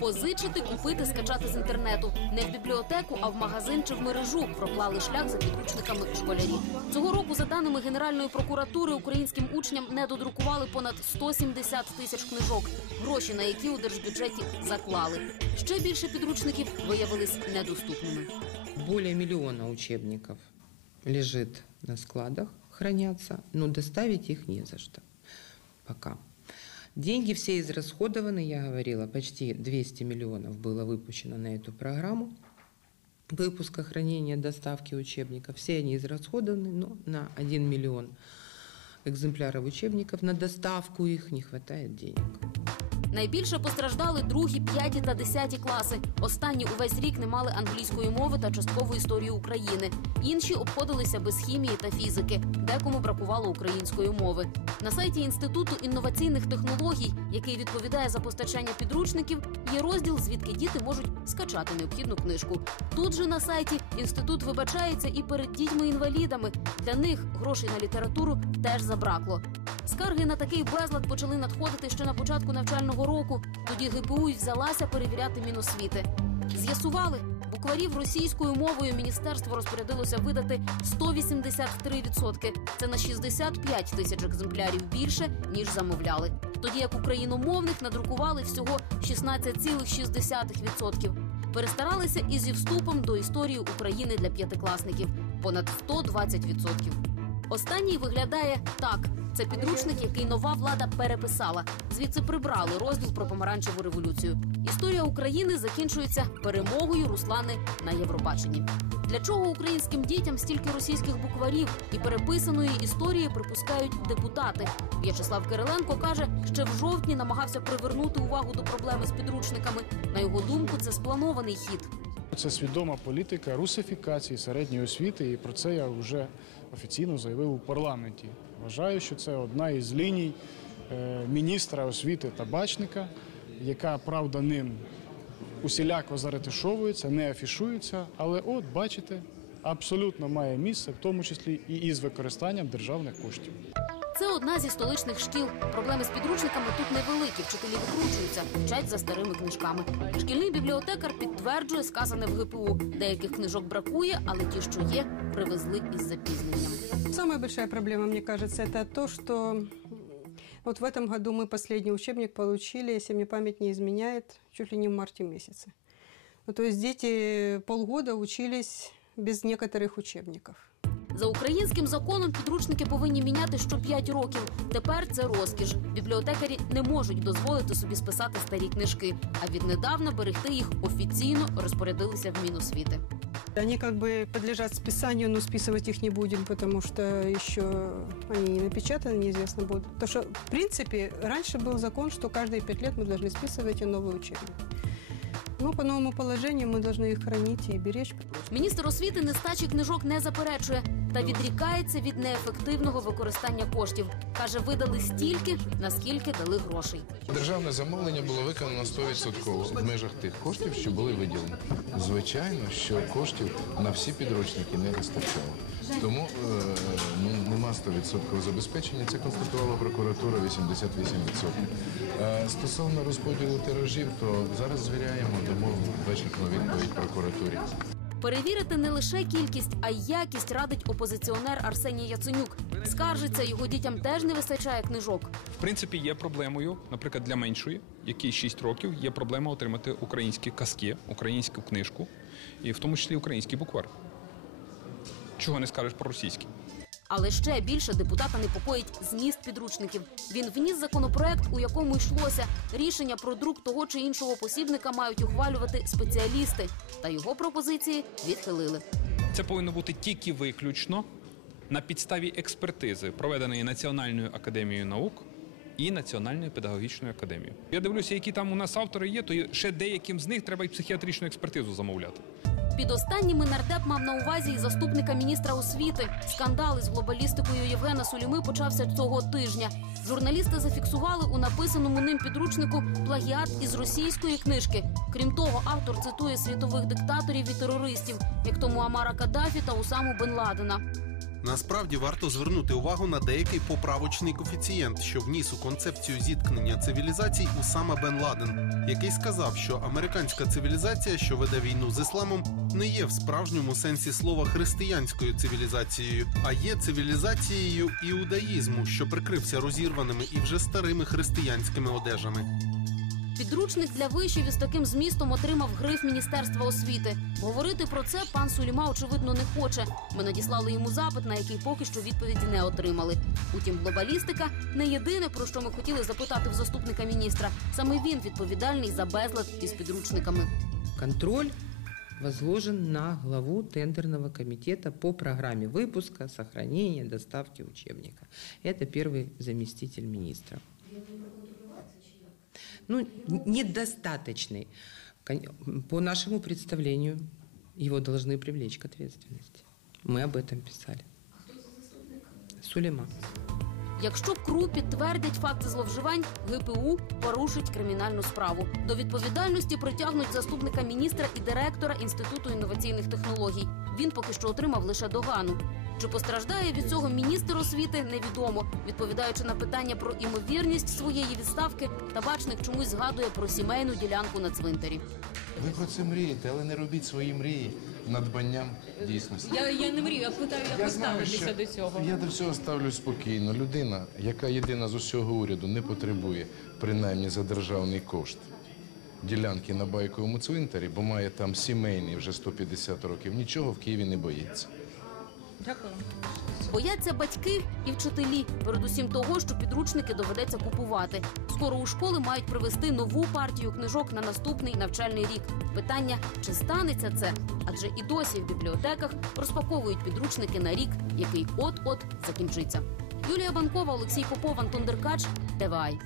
Позичити, купити, скачати з інтернету. Не в бібліотеку, а в магазин чи в мережу проклали шлях за підручниками школярі. Цього року, за даними Генеральної прокуратури, українським учням не додрукували понад 170 тисяч книжок, гроші на які у держбюджеті заклали. Ще більше підручників виявились недоступними. Более миллиона учебников лежит на складах, хранятся, но доставить их не за что пока. Деньги все израсходованы, я говорила, почти 200 миллионов было выпущено на эту программу выпуска, хранения, доставки учебников. Все они израсходованы, но на 1 миллион экземпляров учебников на доставку их не хватает денег. Найбільше постраждали другі, п'яті та десяті класи. Останні увесь рік не мали англійської мови та частково історії України. Інші обходилися без хімії та фізики, декому бракувало української мови. На сайті інституту інноваційних технологій, який відповідає за постачання підручників, є розділ, звідки діти можуть скачати необхідну книжку. Тут же на сайті інститут вибачається і перед дітьми-інвалідами. Для них грошей на літературу теж забракло. Скарги на такий безлад почали надходити ще на початку навчального року. Тоді ГПУ й взялася перевіряти Міносвіти. З'ясували, букварів російською мовою міністерство розпорядилося видати 183%. Це на 65 тисяч екземплярів більше ніж замовляли. Тоді як україномовних надрукували всього 16,6%. Перестаралися і зі вступом до історії України для п'ятикласників понад 120%. Останній виглядає так: це підручник, який нова влада переписала. Звідси прибрали розділ про помаранчеву революцію. Історія України закінчується перемогою Руслани на Євробаченні. Для чого українським дітям стільки російських букварів і переписаної історії припускають депутати? В'ячеслав Кириленко каже, ще в жовтні намагався привернути увагу до проблеми з підручниками. На його думку, це спланований хід. Це свідома політика русифікації середньої освіти, і про це я вже офіційно заявив у парламенті. Вважаю, що це одна із ліній е, міністра освіти Табачника, яка правда ним усіляко заретишовується, не афішується, але от бачите, абсолютно має місце, в тому числі і із використанням державних коштів. Це одна зі столичних шкіл. Проблеми з підручниками тут невеликі. Вчителі викручуються, вчать за старими книжками. Шкільний бібліотекар підтверджує сказане в ГПУ. Деяких книжок бракує, але ті, що є, привезли із запізненням. Самая большая проблема, мне кажется, это то, что м, вот в этом году мы последний учебник получили, если мне память не изменяет, чуть ли не в марте месяце. Ну, то есть дети полгода учились без некоторых учебников. За українським законом підручники повинні міняти що 5 років. Тепер це розкіш. Бібліотекарі не можуть дозволити собі списати старі книжки, а віднедавна берегти їх офіційно розпорядилися в Міносвіти. Они как бы подлежат списанию, но списывать их не будем, потому что еще они не напечатаны, неизвестно будут. Потому что, в принципе, раньше был закон, что каждые пять лет мы должны списывать и новый учебник. Но по новому положению мы должны их хранить и беречь. Міністр освіти нестачі книжок не заперечує та відрікається від неефективного використання коштів. каже, видали стільки, наскільки дали грошей. Державне замовлення було виконано 100% в межах тих коштів, що були виділені. Звичайно, що коштів на всі підручники не вистачало. Тому е, ну, нема 100% забезпечення. Це констатувала прокуратура 88%. Е, стосовно розподілу тиражів, то зараз звіряємо, дамо вичерпну відповідь прокуратурі. Перевірити не лише кількість, а й якість радить опозиціонер Арсеній Яценюк. Скаржиться, його дітям теж не вистачає книжок. В принципі, є проблемою, наприклад, для меншої, якій 6 років, є проблема отримати українські казки, українську книжку, і в тому числі український буквар. Чого не скажеш про російський? Але ще більше депутата непокоїть зміст підручників. Він вніс законопроект, у якому йшлося рішення про друк того чи іншого посібника мають ухвалювати спеціалісти. Та його пропозиції відхилили. Це повинно бути тільки виключно на підставі експертизи, проведеної Національною академією наук і Національною педагогічною академією. Я дивлюся, які там у нас автори є, то ще деяким з них треба й психіатричну експертизу замовляти. Під останніми нардеп мав на увазі і заступника міністра освіти. Скандал із глобалістикою Євгена Суліми почався цього тижня. Журналісти зафіксували у написаному ним підручнику плагіат із російської книжки. Крім того, автор цитує світових диктаторів і терористів, як тому Амара Каддафі та Усаму Бен Ладена. Насправді варто звернути увагу на деякий поправочний коефіцієнт, що вніс у концепцію зіткнення цивілізацій Усама Бен Ладен, який сказав, що американська цивілізація, що веде війну з ісламом, не є в справжньому сенсі слова християнською цивілізацією, а є цивілізацією іудаїзму, що прикрився розірваними і вже старими християнськими одежами. Підручник для вишів із таким змістом отримав гриф Міністерства освіти. Говорити про це пан Суліма очевидно не хоче. Ми надіслали йому запит, на який поки що відповіді не отримали. Утім, глобалістика не єдине, про що ми хотіли запитати в заступника міністра. Саме він відповідальний за безлад із підручниками. Контроль возложен на главу тендерного комитета по программе выпуска, сохранения, доставки учебника. Это первый заместитель министра. Ну, н- недостаточный. Кон- По нашему представлению, его должны привлечь к ответственности. Мы об этом писали. Сулейман. Якщо КРУ підтвердять факти зловживань, ГПУ порушить кримінальну справу. До відповідальності притягнуть заступника міністра і директора інституту інноваційних технологій. Він поки що отримав лише догану. Чи постраждає від цього міністр освіти, невідомо. Відповідаючи на питання про імовірність своєї відставки, табачник чомусь згадує про сімейну ділянку на цвинтарі. Ви про це мрієте, але не робіть свої мрії надбанням дійсності. Я, я не мрію, я питаю, як ви ставитеся до цього. Я до всього ставлюсь спокійно. Людина, яка єдина з усього уряду не потребує, принаймні за державний кошт, ділянки на байковому цвинтарі, бо має там сімейний вже 150 років, нічого в Києві не боїться. Дякую. Бояться батьки і вчителі, передусім того, що підручники доведеться купувати. Скоро у школи мають привезти нову партію книжок на наступний навчальний рік. Питання, чи станеться це? Адже і досі в бібліотеках розпаковують підручники на рік, який от-от закінчиться. Юлія Банкова, Олексій Попов, Антон Деркач, ТВАЙ.